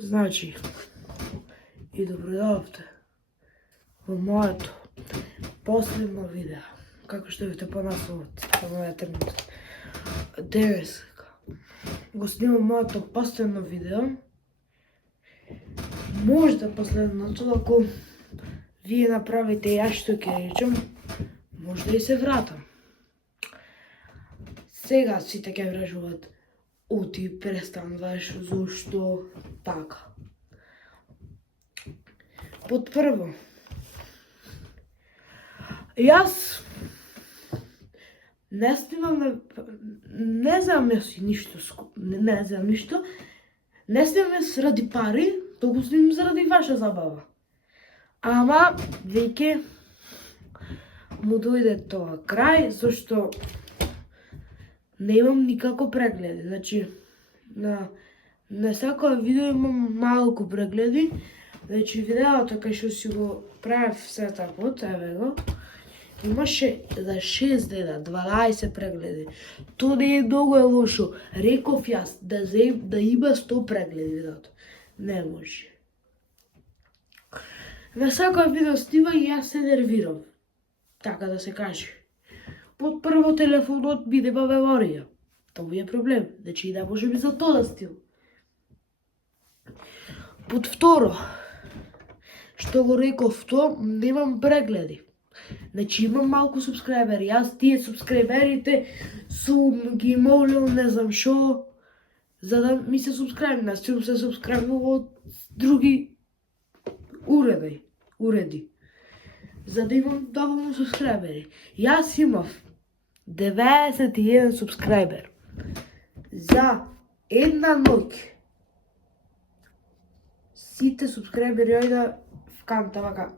Значи, и добредовте во моето последно видео, како што видите по насловот, по мојот интернет. Денес го снимам моето последно видео. Може да последното, ако вие направите јас што ќе речем, може да и се вратам. Сега сите ќе вражуваат, оти престануваш, зошто така. Под прво, јас не снимам, не знам ништо, не снимам заради пари, туку снимам заради ваша забава. Ама, веќе му дојде тоа крај, зашто не имам никако прегледи. Значи, на секој видео имам малку прегледи. Значи, видеото кај што си го правев сетапот, еве го, имаше за 6 дена, 12 прегледи. Тоа не е многу е лошо. Реков јас да има 100 прегледи видеото. Не може. На секој видео снима и јас се нервирам. Така да се каже. Под прво телефонот ми нема меморија. Тоа е проблем. Значи не може би за тоа да стил. Под второ, што го реков тоа, немам прегледи. Значи имам малку субскрайбери. Јас тие субскрайберите сум ги молил, не знам шо, за да ми се субскрайбни. Јас сум се субскрайбнал од други уреди. За да имам доволно субскрайбери. Јас имав 91 субскрайбер. За една ноќ сите субскрайбери ојда в канта вака.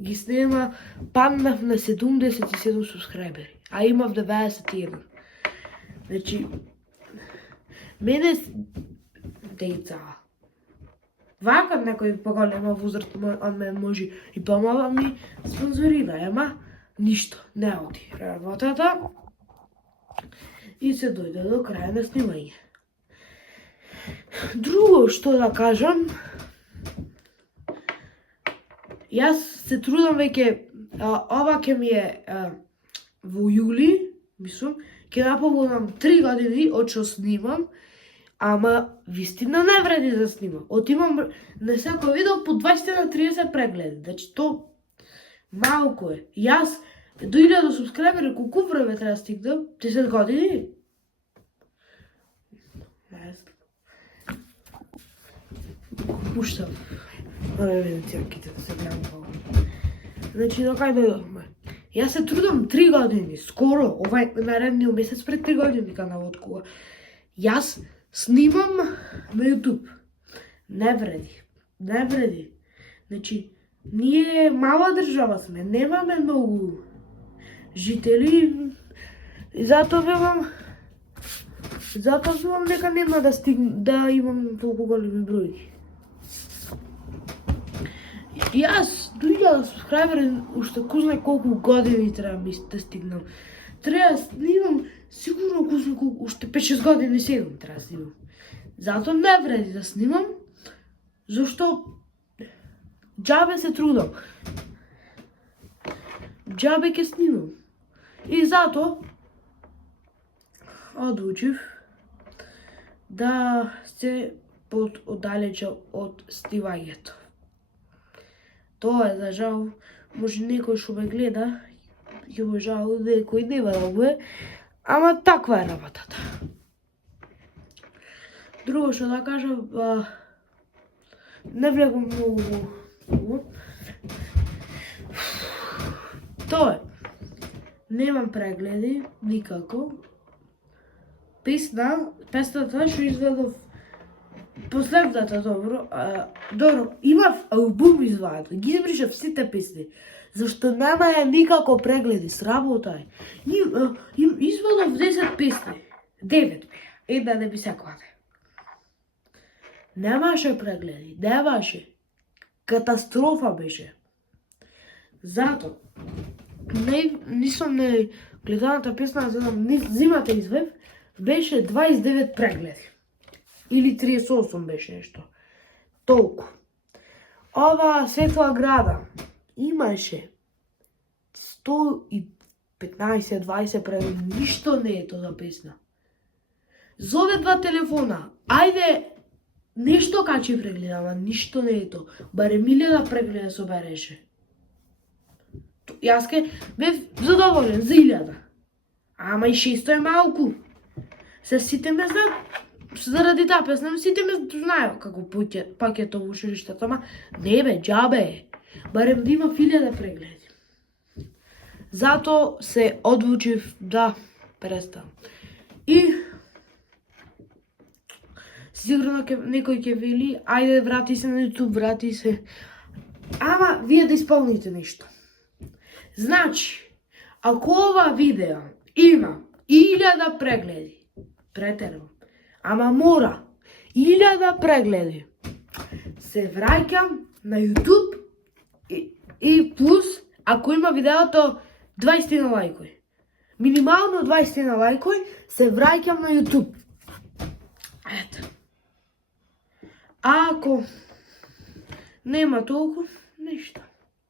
Ги снема, паднав на 77 субскрайбери, а имав 91. Значи, мене деца. Вака некој поголема возраст од мене може и помала ми спонзорира, ама ништо, не оди работата и се дојде до крај на снимање. Друго што да кажам, јас се трудам веќе, ова ќе ми е во јули, мислам, ќе наполнам 3 години од што снимам, ама вистина не вреди да снимам. Отимам на секој видео по 20 на 30 прегледи, значи то малку е. Јас до 1000 субскрайбери колку време треба да стигнам? 10 години? Не знам. Пуштам. Мора да цирките да се гледам колку. Значи, до кај дојдовме? Јас се трудам 3 години, скоро, овај наредниот месец пред 3 години канал од кога. Јас снимам на YouTube. Не вреди. Значи, ние мала држава сме, немаме многу жители, и затоа велам дека нема да имам толку големи бројки. Јас до 1000 субскрайбери уште кој знае колку години треба да стигнам. Треба да снимам сигурно кој знае колку, уште 5-6 години сега треба да снимам. Затоа не вреди да снимам, зашто џабе се трудам. Џабе ќе снимам. И затоа одлучив да се оддалечам од снимањето. Тоа е за жал, може некој што ме гледа, ќе му жал, некој нема да му е, ама таква е работата. Друго што да кажам, не влегам многу. Тоа е. Немам прегледи, никако. Песната што изведов последната, добро, имав албум изваден, ги избришав сите песни, зашто нема никако прегледи, сработа е. Извадов 10 песни, 9 беа, една не би се кладе. Немаше прегледи, немаше. Катастрофа беше. Затоа, нисам на гледаната песна за зимата извев, беше 29 прегледи. или 38 беше нешто. Толку. Ова светла града имаше 115-20 прегледи, ништо не е тоа песна. Зове два телефона, ајде, нешто качи прегледи, ама ништо не е тоа. Барем 1000 прегледа собереше. Јас ке бев задоволен за 1000. Ама и 600 е малку. Се сите ме знаат, заради таа песна, сите ме знаео како пакето во училиштето, ама не бе, џабе е. Барем да има 1000 прегледи. Зато се одлучив да преставам. И сигурно некој ќе вели, ајде врати се на YouTube, врати се. Ама вие да исполните нешто. Значи, ако ова видео има 1000 прегледи, претерам, ама мора 1000 прегледи, се враќам на YouTube и плюс, ако има видеото 20 на лајкој. Минимално 20 на лајкој, се враќам на YouTube. Ето. Ако нема толку, ништо.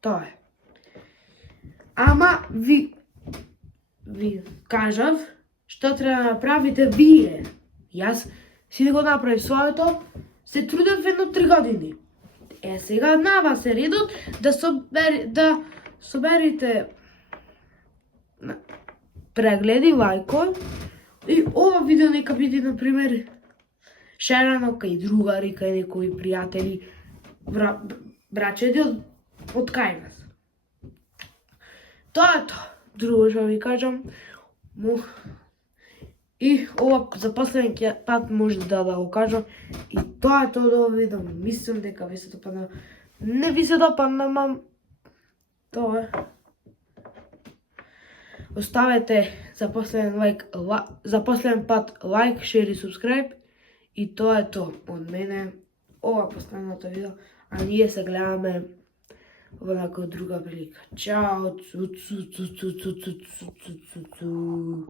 Тоа е. Ама ви кажав што треба да направите вие. Јас си го направив своето, се трудев едно 3 години. Сега на вас е редот да соберите прегледи, лајкој и ова видео нека биде, например, шерано кај другари, кај некои пријатели, брачеди од кај вас. Тоа е тоа. Друго што ви кажам. И ова за последен пат може да го кажам. И тоа е тоа да видео. Мислам дека ви се допадна. Не ви се допадна, мам. Тоа е. Оставете за последен пат лайк, шер и субскрайб. И тоа е тоа од мене. Ова последното видео. А ние се гледаме во некоја друга прилика. Чао!